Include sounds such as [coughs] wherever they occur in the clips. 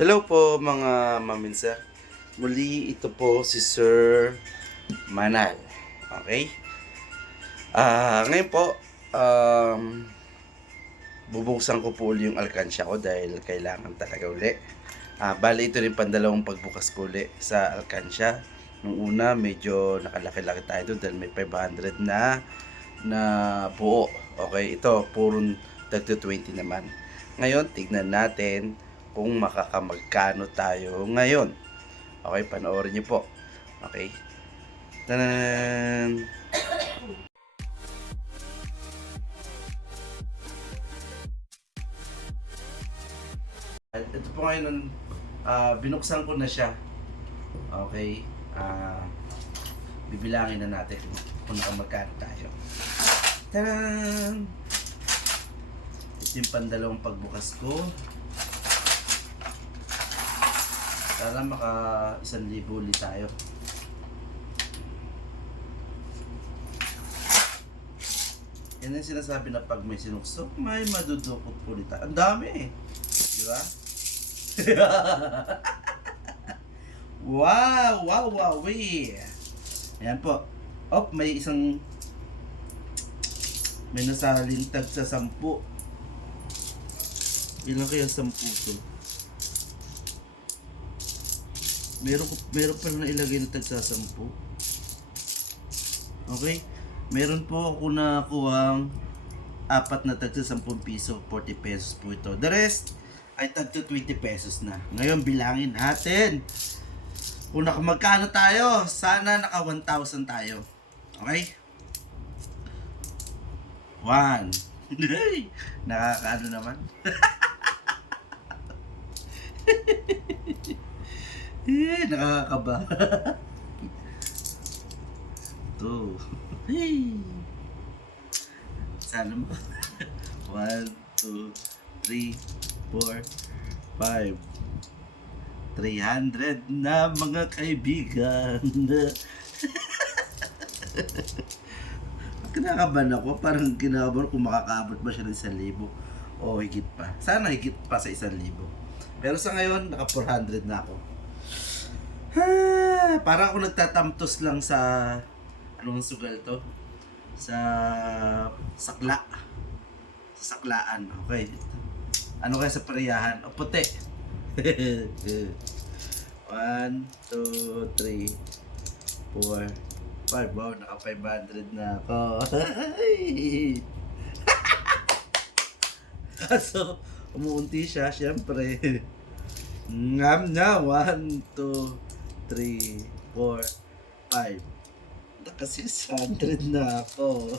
Hello po mga maminsa. Muli ito po si Sir Manal. Okay? Ah, ngayon po um bubuksan ko po uli yung alkansya ko dahil kailangan talaga uli. Ah, bali ito rin pandalawang pagbukas ko uli sa alkansya. Nung una medyo nakalaki-laki tayo doon dahil may 500 na na buo. Okay, ito purong tagto 20 naman. Ngayon, tignan natin kung makakamagkano tayo ngayon. Okay, panoorin niyo po. Okay. Tanan! Ito po ngayon, ah, binuksan ko na siya. Okay. Ah, bibilangin na natin kung nakamagkano tayo. Tanan! Ito yung pandalawang pagbukas ko. Sana maka isang libo ulit tayo. Yan ang sinasabi na pag may sinuksok, may madudukot ulit. Ang dami eh. Di ba? [laughs] wow! Wow! Wow! Wee! Ayan po. Op, may isang may nasaling tag sa sampu. Ilan kaya sampu to? Meron, ko- meron pa na ilagay na tag sa sampu. Okay? Meron po ako nakuhang apat na tag sa 10 piso, 40 pesos po ito. The rest ay tag to 20 pesos na. Ngayon bilangin natin. Kung naka magkano tayo, sana naka 1,000 tayo. Okay? One. [laughs] Nakakaano naman. [laughs] eh, nakakaba. Two. Hey. Sana mo. One, two, three, four, five. 300 na mga kaibigan. [laughs] kinakabahan ako. Parang kinakabahan kung makakaabot ba siya ng 1,000 o higit pa. Sana higit pa sa 1,000. Pero sa ngayon, naka 400 na ako. Ah, parang ako nagtatamtos lang sa anong sugal to? Sa sakla. Sa saklaan. Okay. Ano kaya sa pariyahan? O puti. [laughs] One, two, three, four, five. Wow, naka 500 na ako. [laughs] Kaso, umuunti siya, syempre. [laughs] Ngam na. One, two, three, four, five. Naka 600 na ako.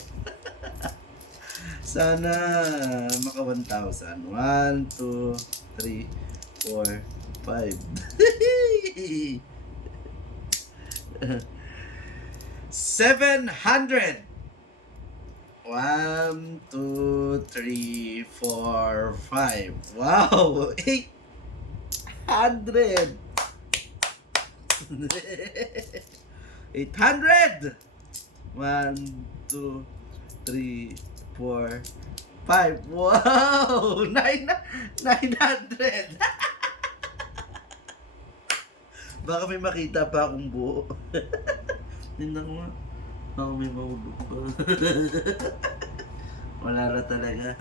[laughs] Sana maka 1,000. 1, 2, 3, 4, 5. Seven hundred. One, two, three, four, five. Wow! [laughs] Eight hundred. [laughs] Eight hundred. One, two, three, four, five. Wow! [laughs] Nine, nine hundred. [laughs] Baka may makita pa akong buo. Tingnan ko nga. Baka may mahulog pa. Wala na talaga.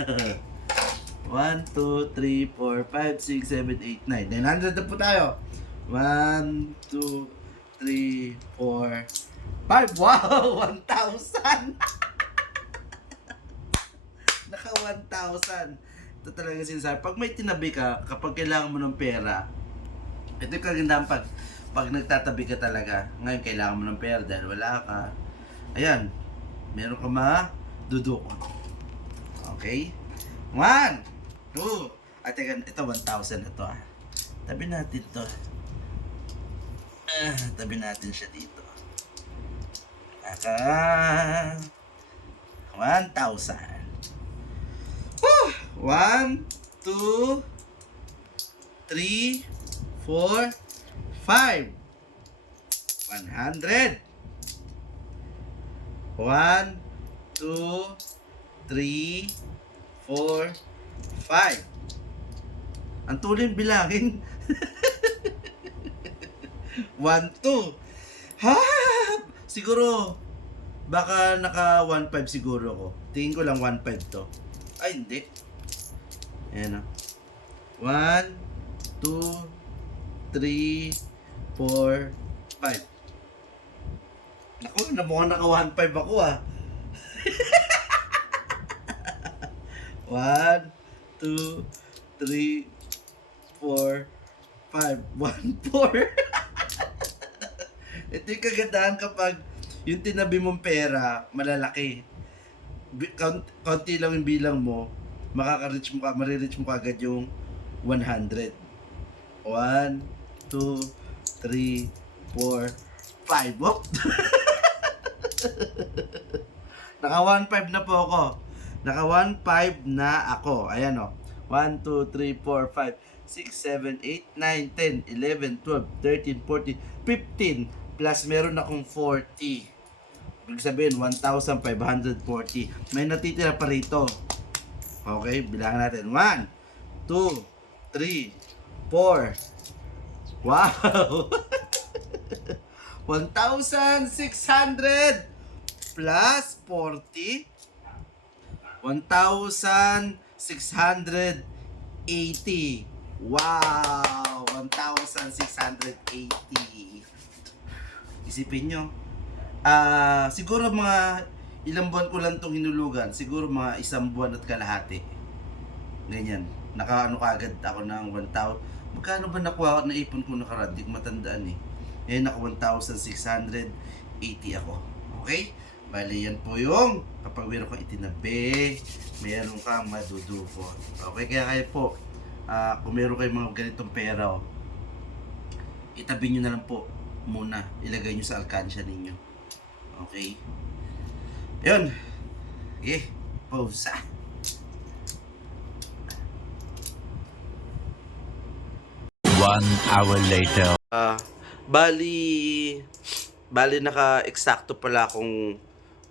1, 2, 3, 4, 5, 6, 7, 8, 9. 900 na po tayo. 1, 2, 3, 4, 5. Wow! [laughs] 1,000! [laughs] Naka 1,000. Ito talaga sinasabi. Pag may tinabi ka, kapag kailangan mo ng pera, ito yung kagandahan pag, pag nagtatabi ka talaga, ngayon kailangan mo ng pera dahil wala ka. Ayan, meron ka madudukot. Okay? One, two, at ito 1,000 na to ah. Tabi natin to. Ah, tabi natin siya dito. Aka, 1,000. Whew! One, two, three, four, five. One hundred. One, two, three, four, five. Ang tulin bilangin. [laughs] 1, 2. Ha? Siguro, baka naka 1.5 siguro ko. Tingin ko lang 1.5 to. Ay, hindi. Ayan o. 1, 2, 3, 4, 5. Naku, na mukhang naka 1.5 ako ah. 1, 2, 3, 4, 5. 1, 4. Ito yung kagandahan kapag yung tinabi mong pera, malalaki. Kaunti lang yung bilang mo, makaka-reach mo ka, marireach mo ka agad yung 100. 1, 2, 3, 4, 5. Whoop! [laughs] Naka 1.5 na po ako. Naka 1.5 na ako. Ayan o. 1, 2, 3, 4, 5, 6, 7, 8, 9, 10, 11, 12, 13, 14, 15. Plus meron akong 40. Ibig sabihin, 1,540. May natitira pa rito. Okay, bilangan natin. 1, 2, 3, 4. Wow! [laughs] 1,600 plus 40. 1,680. Wow! 1,680. Isipin nyo. Ah, siguro mga ilang buwan ko lang itong hinulugan. Siguro mga isang buwan at kalahati. Ganyan. Naka ano kagad ako ng 1,000. Magkano ba nakuha na ipon ko nakaraan? Di ko matandaan eh. Ngayon naka 1,680 ako. Okay? Bali yan po yung kapag meron kang itinabi, meron kang madudukot. Okay? Kaya kayo po, ah, kung meron kayong mga ganitong pera, oh, itabi nyo na lang po muna. Ilagay nyo sa alkansya ninyo. Okay? Yun. Okay. Pause. Ah. One hour later. Ah, bali bali naka-eksakto pala akong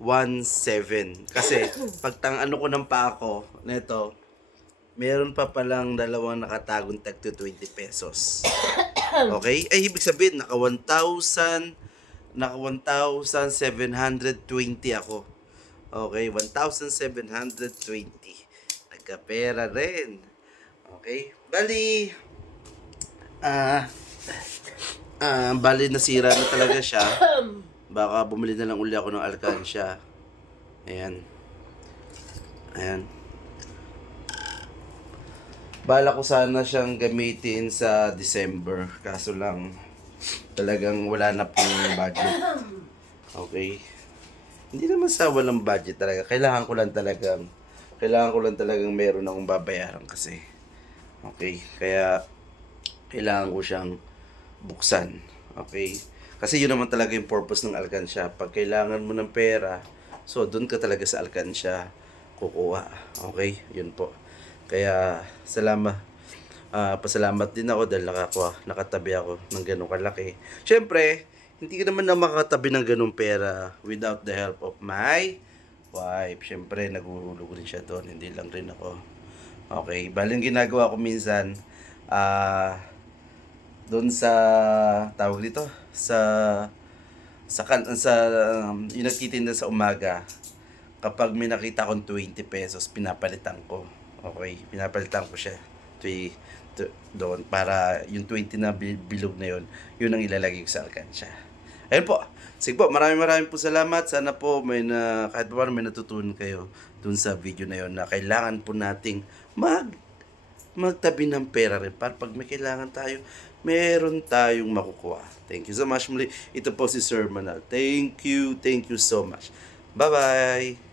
1.7 kasi [laughs] pagtang ano ko ng pa ako nito meron pa palang dalawang nakatagong tag to 20 pesos. Okay? Ay, ibig sabihin, naka 1,000, naka 1,720 ako. Okay, 1,720. Nagkapera rin. Okay? Bali, ah, ah, bali nasira na talaga siya. [coughs] Baka bumili na lang uli ako ng alkansya. Ayan. Ayan. Bala ko sana siyang gamitin sa December. Kaso lang, talagang wala na pong budget. Okay. Hindi naman sa walang budget talaga. Kailangan ko lang talagang, kailangan ko lang talagang meron akong babayaran kasi. Okay. Kaya, kailangan ko siyang buksan. Okay? Kasi yun naman talaga yung purpose ng alkansya. Pag kailangan mo ng pera, so doon ka talaga sa alkansya kukuha. Okay? Yun po. Kaya salamat. Ah, pasalamat din ako dahil nakakuha, nakatabi ako ng ganong kalaki. Siyempre, hindi ka naman na makatabi ng ganong pera without the help of my wife. Siyempre, naguhulog rin siya doon. Hindi lang rin ako. Okay, baling ginagawa ko minsan, ah, doon sa tawag dito sa sa sa um, yung nagtitinda sa umaga kapag may nakita akong 20 pesos pinapalitan ko okay pinapalitan ko siya Twi- to- doon para yung 20 na bi- bilog na yun yun ang ilalagay ko sa alkansya ayun po sige po maraming maraming po salamat sana po may na kahit pa paano may natutunan kayo doon sa video na yun na kailangan po nating mag magtabi ng pera rin para pag may kailangan tayo, meron tayong makukuha. Thank you so much muli. Ito po si Sir Manal. Thank you, thank you so much. Bye-bye!